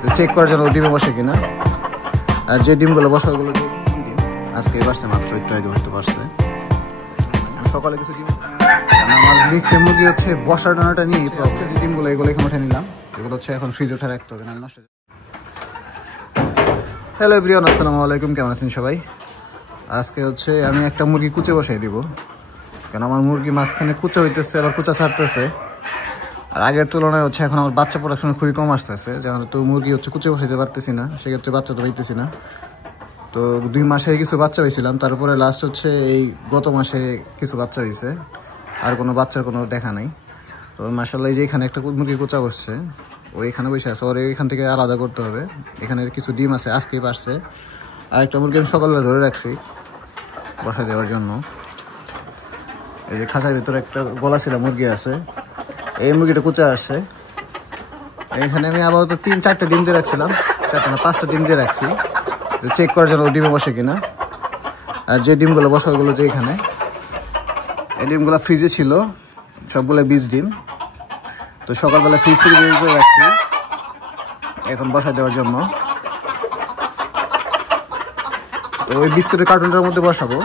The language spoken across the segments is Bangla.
তো চেক করার জন্য ডিমে বসে কিনা। আর যে ডিমগুলো বসা ওগুলো ডিম আজকে পারছে, মাত্র একটু আগে হইতে পারছে। সকালে কিছু ডিম, আমার মিক্সের মুরগি হচ্ছে বসার ডানাটা নিয়ে আজকে যে ডিমগুলো এগুলো এখানে উঠে নিলাম। এগুলো হচ্ছে এখন ফ্রিজে উঠে রাখতে হবে, নাহলে নষ্ট। হ্যালো এভরিওয়ান, আসসালামু আলাইকুম, কেমন আছেন সবাই? আজকে হচ্ছে আমি একটা মুরগি কুচে বসাই দিব, কারণ আমার মুরগি মাঝখানে কুচে হইতেছে, আবার কুচা ছাড়তেছে। আর আগের তুলনায় হচ্ছে এখন আমার বাচ্চা প্রোডাকশন খুবই কম আসতেছে, যেমন তো মুরগি হচ্ছে কুচে বসাইতে পারতেছি না, সেক্ষেত্রে বাচ্চা তো পাইতেছি না। তো 2 মাসে কিছু বাচ্চা হয়েছিলাম, তারপরে লাস্ট হচ্ছে এই গত মাসে কিছু বাচ্চা হয়েছে, আর কোনো বাচ্চার কোনো দেখা নেই। তো মাশাআল্লাহ, যে এখানে একটা মুরগি কুচা বসছে, ওইখানে বসে আছে, ওর এখান থেকে আলাদা করতে হবে। এখানে কিছু ডিম আছে, আজকেই পারছে। আর একটা মুরগি আমি সকালবেলা ধরে রাখছি বসা দেওয়ার জন্য। এই যে খাঁচার ভিতরে একটা গলা ছিল মুরগি আছে, এই মুরগিটা কুচা আসছে। এখানে আমি আপাতত 3-4টা ডিম দিয়ে রাখছিলাম, 4টা না 5টা ডিম দিয়ে রাখছি, চেক করার জন্য ডিমে বসে কিনা। আর যে ডিমগুলো বসা ওগুলো যে এখানে, এই ডিমগুলো ফ্রিজে ছিল, সবগুলো বীজ ডিম। তো সকালবেলা ফ্রিজ থেকে বের করে রাখছি এখন বসা দেওয়ার জন্য। তো ওই বিস্কুটের কার্টুনটার মধ্যে বসাবো,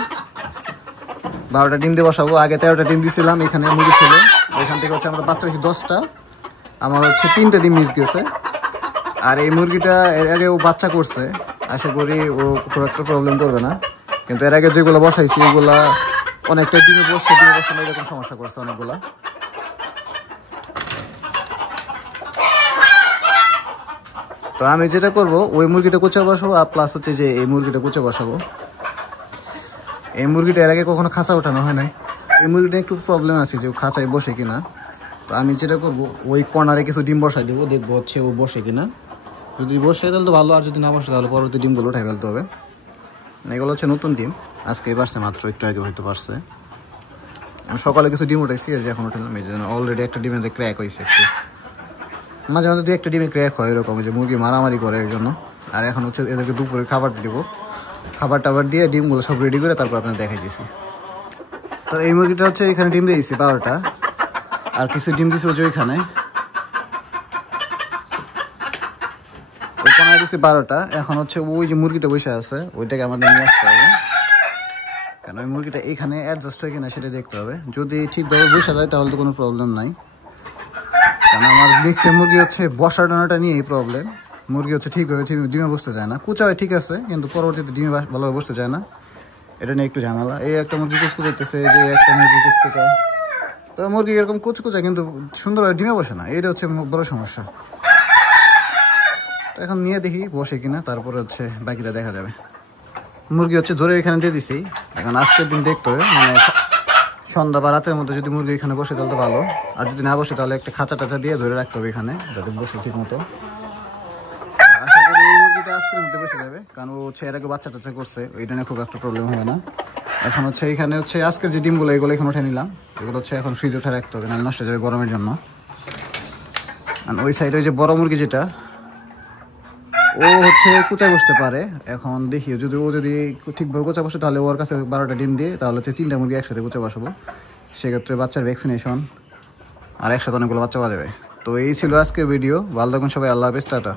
12টা ডিম দিয়ে বসাবো। আগে 13টা ডিম দিয়েছিলাম, এখানে মুরগি ছিল, এখান থেকে হচ্ছে আমরা বাচ্চা হয়েছি 10টা, আমার হচ্ছে 3টা ডিম মিস গেছে। আর এই মুরগিটা এর আগে ও বাচ্চা করছে, আশা করি ও খুব একটা প্রবলেম করবে না। কিন্তু এর আগে যেগুলো বসাইছি ওগুলা অনেকটা ডিমে বসছে, এরকম সমস্যা করছে অনেকগুলা। তো আমি যেটা করবো, ওই মুরগিটা কুচে বসাবো, আর প্লাস হচ্ছে যে এই মুরগিটা কুচে বসাবো। এই মুরগিটা এর আগে কখনো খাঁচা ওঠানো হয় নাই, এই মুরগিটা একটু প্রবলেম আছে যে ও খাঁচায় বসে কিনা। তো আমি যেটা করবো, ওই কর্নারে কিছু ডিম বসাই দেবো, দেখবো হচ্ছে ও বসে কিনা। যদি বসে তাহলে তো ভালো, আর যদি না বসে তাহলে পরবর্তী ডিমগুলো উঠাই ফেলতে হবে। এগুলো হচ্ছে নতুন ডিম, আজকেই পারছে, মাত্র একটু আগে হয়তো পারছে। আমি সকালে কিছু ডিম উঠাইছি, আর যে এখন উঠালাম, এই জন্য অলরেডি একটা ডিমে ক্র্যাক হয়েছে একটু। মাঝে মাঝে 2-1টা ডিমে ক্র্যাক হয় এরকম, যে মুরগি মারামারি করে এর জন্য। আর এখন হচ্ছে এদেরকে দুপুরে খাবার দিব, খাবার টাবার দিয়ে ডিমগুলো সব রেডি করে তারপর আপনার দেখাই দিয়েছি। তো এই মুরগিটা হচ্ছে এখানে ডিম দিয়েছি 12টা, আর কিছু ডিম দিয়েছি ওই যে ওইখানে, ওইখানে দিয়েছি 12টা। এখন হচ্ছে ওই যে মুরগিটা বসে আছে, ওইটাকে আমাদের নিয়ে আসতে হবে, কারণ ওই মুরগিটা এখানে অ্যাডজাস্ট হয় কিনা সেটা দেখতে হবে। যদি ঠিকভাবে বসে যায় তাহলে তো কোনো প্রবলেম নাই, কারণ আমার মিক্সের মুরগি হচ্ছে বসার ডানাটা নিয়ে এই প্রবলেম। মুরগি হচ্ছে ঠিকভাবে ডিমে বসতে চায় না, কুচা হয় ঠিক আছে, কিন্তু পরবর্তীতে ডিমে ভালোভাবে বসতে চায় না, এটা নিয়ে একটু ঝামেলা। এই একটা মুরগি কুচকুচাইতেছে, যে একটা মুরগি কুচকুচায়, তো মুরগি এরকম কুচকুচায় কিন্তু সুন্দরভাবে ডিমে বসে না, এটা হচ্ছে বড় সমস্যা। তো এখন নিয়ে দেখি বসে কিনা, তারপরে হচ্ছে বাকিটা দেখা যাবে। মুরগি হচ্ছে ধরে এখানে দিয়ে দিছি, এখন আজকের দিন দেখতে হবে, মানে সন্ধ্যা বা রাতের মধ্যে যদি মুরগি এখানে বসে তাহলে তো ভালো, আর যদি না বসে তাহলে একটা খাঁচা টাচা দিয়ে ধরে রাখতে হবে এখানে, যাতে বসে ঠিক মতো। আশা করি এই মুরগিটা আজকের মধ্যে বসে যাবে, কারণ ও হচ্ছে এর আগে বাচ্চা টাচা করছে, ওইটা নিয়ে খুব একটা প্রবলেম হয় না। এখন হচ্ছে এখানে হচ্ছে আজকের যে ডিমগুলো এগুলো এখানে উঠে নিলাম, এগুলো হচ্ছে এখন ফ্রিজে উঠে রাখতে হবে, নাহলে নষ্ট হয়ে যাবে গরমের জন্য। আর ওই সাইডে ওই যে বড় মুরগি যেটা, ও হচ্ছে কুচা বসতে পারে। এখন দেখি যদি ও যদি ঠিকভাবে কুচা বসে, তাহলে ওর কাছে 12টা ডিম দিয়ে তাহলে হচ্ছে 3টা মুরগি একসাথে কুচা বসাবো, সেক্ষেত্রে বাচ্চার ভ্যাকসিনেশন আর একসাথে অনেকগুলো বাচ্চা পাওয়া যাবে। তো এই ছিল আজকের ভিডিও, ভালো থাকুন সবাই, আল্লাহ হাফেজ, টাটা।